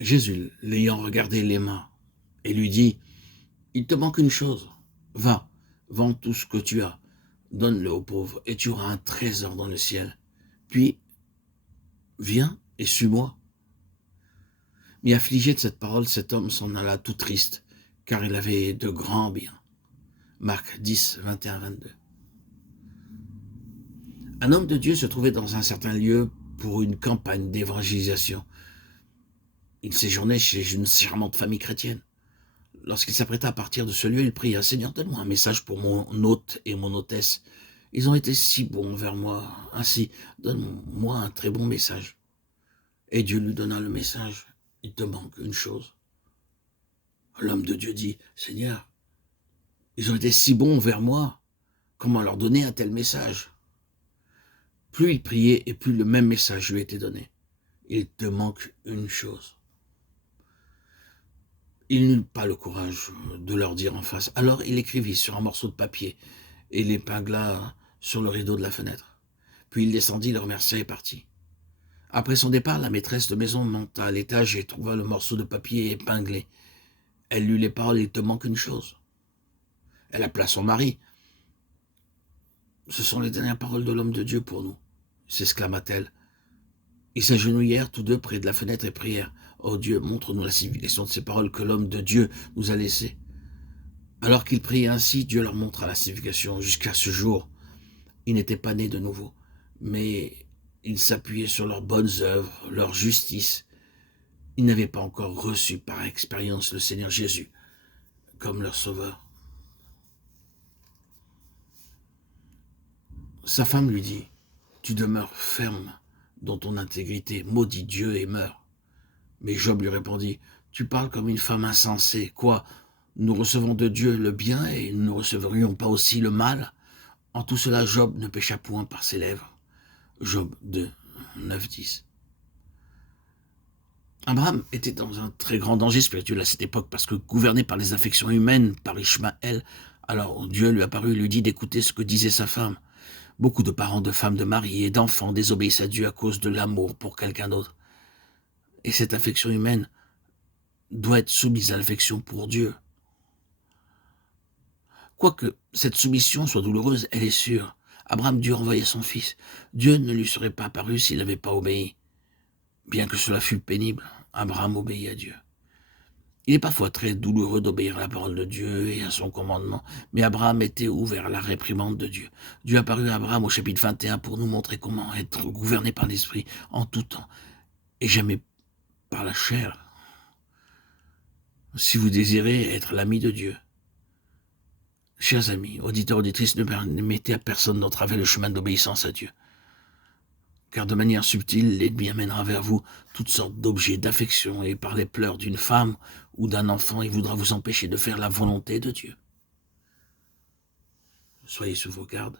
Jésus, l'ayant regardé, l'aima et lui dit, « Il te manque une chose. Va, vends tout ce que tu as, donne-le aux pauvres, et tu auras un trésor dans le ciel. Puis, viens et suis-moi. » Mais affligé de cette parole, cet homme s'en alla tout triste, car il avait de grands biens. Marc 10, 21-22. Un homme de Dieu se trouvait dans un certain lieu pour une campagne d'évangélisation. Il séjournait chez une charmante famille chrétienne. Lorsqu'il s'apprêta à partir de ce lieu, il pria, « Seigneur, donne-moi un message pour mon hôte et mon hôtesse. Ils ont été si bons envers moi. Ainsi, donne-moi un très bon message. » Et Dieu lui donna le message. « Il te manque une chose. » L'homme de Dieu dit, « Seigneur, ils ont été si bons envers moi. Comment leur donner un tel message ?» Plus il priait et plus le même message lui était donné. « Il te manque une chose. » Il n'eut pas le courage de leur dire en face. Alors il écrivit sur un morceau de papier et l'épingla sur le rideau de la fenêtre. Puis il descendit, le remercia et partit. Après son départ, la maîtresse de maison monta à l'étage et trouva le morceau de papier épinglé. Elle lut les paroles, « Il te manque une chose. » Elle appela son mari. « Ce sont les dernières paroles de l'homme de Dieu pour nous, » s'exclama-t-elle. Ils s'agenouillèrent tous deux près de la fenêtre et prièrent. « Oh Dieu, montre-nous la signification de ces paroles que l'homme de Dieu nous a laissées. » Alors qu'ils priaient ainsi, Dieu leur montra la signification. Jusqu'à ce jour, ils n'étaient pas nés de nouveau, mais ils s'appuyaient sur leurs bonnes œuvres, leur justice. Ils n'avaient pas encore reçu par expérience le Seigneur Jésus comme leur sauveur. Sa femme lui dit, « Tu demeures ferme dans ton intégrité, maudis Dieu et meurs. » Mais Job lui répondit, « Tu parles comme une femme insensée. Quoi, nous recevons de Dieu le bien et nous ne recevrions pas aussi le mal? » En tout cela, Job ne pécha point par ses lèvres. Job 2, 9, 10. Abraham était dans un très grand danger spirituel à cette époque parce que gouverné par les affections humaines, par Ishmaël, alors Dieu lui apparut et lui dit d'écouter ce que disait sa femme. Beaucoup de parents, de femmes, de maris et d'enfants désobéissent à Dieu à cause de l'amour pour quelqu'un d'autre. Et cette affection humaine doit être soumise à l'affection pour Dieu. Quoique cette soumission soit douloureuse, elle est sûre. Abraham dut renvoyer son fils. Dieu ne lui serait pas apparu s'il n'avait pas obéi. Bien que cela fût pénible, Abraham obéit à Dieu. Il est parfois très douloureux d'obéir à la parole de Dieu et à son commandement, mais Abraham était ouvert à la réprimande de Dieu. Dieu apparut à Abraham au chapitre 21 pour nous montrer comment être gouverné par l'Esprit en tout temps, et jamais par la chair. Si vous désirez être l'ami de Dieu, chers amis, auditeurs, auditrices, ne permettez à personne d'entraver le chemin d'obéissance à Dieu. Car de manière subtile, l'ennemi amènera vers vous toutes sortes d'objets d'affection et par les pleurs d'une femme ou d'un enfant, il voudra vous empêcher de faire la volonté de Dieu. Soyez sous vos gardes.